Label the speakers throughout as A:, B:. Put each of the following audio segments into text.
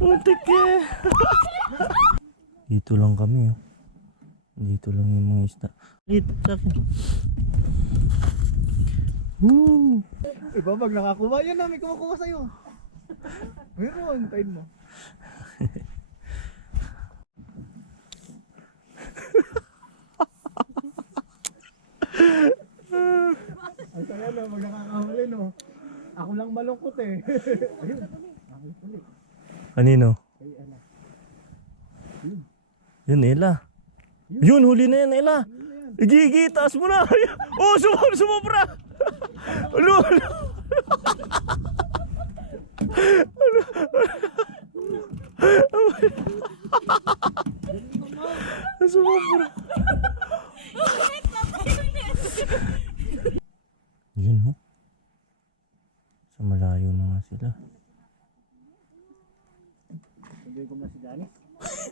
A: Muntik eh. Dito lang kami oh. Dito lang yung mga isda. Dito sa akin. Woo!
B: Iba pag nakakuha, yan na, may kumukuha sa'yo. Meron, tayin mo. Ang saya no, pag nakakahuli no. Ako lang malungkot eh. Ayun. Aking huli.
A: Kanino?
B: Ay, ano.
A: Yun, Ella. Yun, huli na yan, Ella. Gigi, taas mo na. oh, sumobra, sumobra. Ano, ano? Ano? Sumobra. Yun, ho. Sa malayo na nga sila.
B: Sabihin ko na si Danny.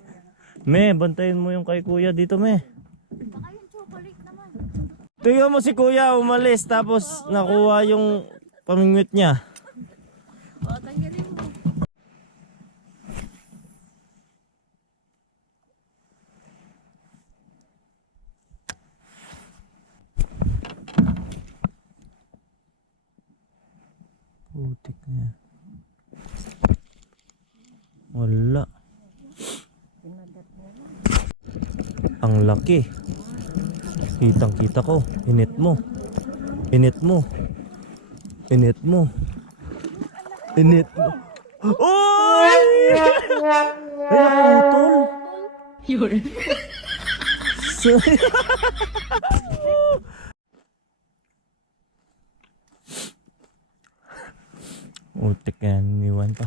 A: Me, bantayin mo yung kay kuya dito, me.
C: Baka yung chocolate naman.
A: Tingnan mo si kuya umalis tapos nakuha yung pamingwit niya.
C: O, tanggalin
A: Putik na. Wala. Ang laki. Kitang kita ko. Init mo. Init mo. Init mo. Init mo. Oy! Ay, naputol.
C: Yun.
A: Utik yan, iniwan pa.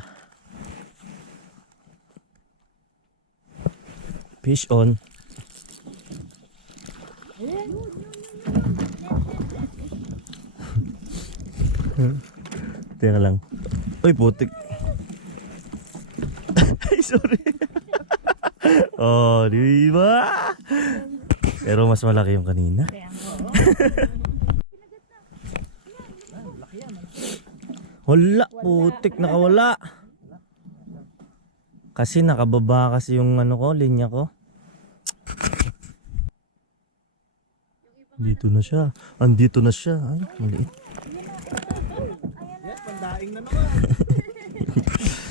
A: Fish on. Teka lang. Uy, putik. Ay, sorry. oh, di ba? Pero mas malaki yung kanina. Wala, putik, nakawala. Kasi nakababa kasi yung ano ko, linya ko. Dito na siya. Andito na siya. Ay, maliit.
B: Yes, pandaing na naman.